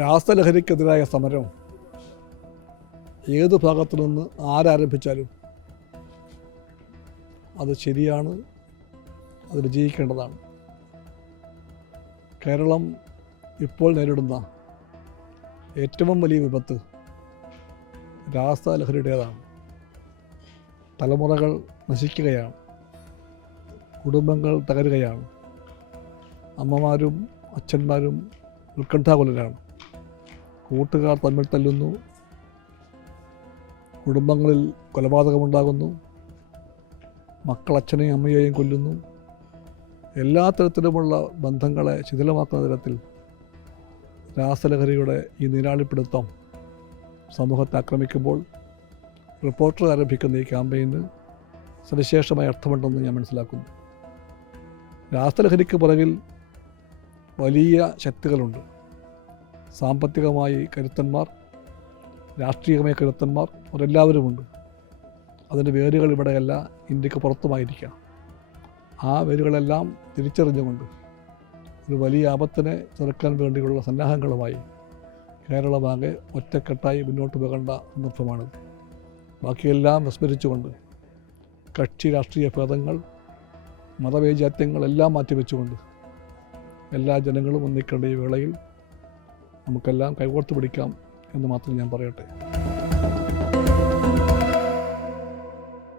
രാസലഹരിക്കെതിരായ സമരം ഏത് ഭാഗത്തു നിന്ന് ആരാരംഭിച്ചാലും അത് ശരിയാണ്, അത് വിജയിക്കേണ്ടതാണ്. കേരളം ഇപ്പോൾ നേരിടുന്ന ഏറ്റവും വലിയ വിപത്ത് രാസലഹരിയുടേതാണ്. തലമുറകൾ നശിക്കുകയാണ്, കുടുംബങ്ങൾ തകരുകയാണ്, അമ്മമാരും അച്ഛന്മാരും ഉത്കണ്ഠാകുലരാണ്, കൂട്ടുകാർ തമ്മിൽ തല്ലുന്നു, കുടുംബങ്ങളിൽ കൊലപാതകമുണ്ടാകുന്നു, മക്കൾ അച്ഛനെയും അമ്മയെയും കൊല്ലുന്നു. എല്ലാ തരത്തിലുമുള്ള ബന്ധങ്ങളെ ശിഥിലമാക്കുന്ന തരത്തിൽ രാസലഹരിയുടെ ഈ നീരാളിപ്പിടുത്തം സമൂഹത്തെ ആക്രമിക്കുമ്പോൾ റിപ്പോർട്ടർ ആരംഭിക്കുന്ന ഈ ക്യാമ്പയിന് സവിശേഷമായ അർത്ഥമുണ്ടെന്ന് ഞാൻ മനസ്സിലാക്കുന്നു. രാസലഹരിക്ക് പുറകിൽ വലിയ ശക്തികളുണ്ട്. സാമ്പത്തികമായി കരുത്തന്മാർ, രാഷ്ട്രീയമായ കരുത്തന്മാർ, അവരെല്ലാവരുമുണ്ട്. അതിൻ്റെ വേരുകൾ ഇവിടെയല്ല, ഇന്ത്യക്ക് പുറത്തുമായിരിക്കാം. ആ വേരുകളെല്ലാം തിരിച്ചറിഞ്ഞുകൊണ്ട് ഒരു വലിയ ആപത്തിനെ ചെറുക്കാൻ വേണ്ടിയുള്ള സന്നാഹങ്ങളുമായി കേരളമാകെ ഒറ്റക്കെട്ടായി മുന്നോട്ട് പോകേണ്ട സന്ദർഭമാണിത്. ബാക്കിയെല്ലാം വിസ്മരിച്ചുകൊണ്ട്, കക്ഷി രാഷ്ട്രീയ ഭേദങ്ങൾ, മതവൈജാത്യങ്ങളെല്ലാം മാറ്റിവെച്ചുകൊണ്ട് എല്ലാ ജനങ്ങളും ഒന്നിക്കേണ്ട ഈ വേളയിൽ നമുക്കെല്ലാം കൈകോർത്ത് പിടിക്കാം എന്ന് മാത്രം ഞാൻ പറയട്ടെ.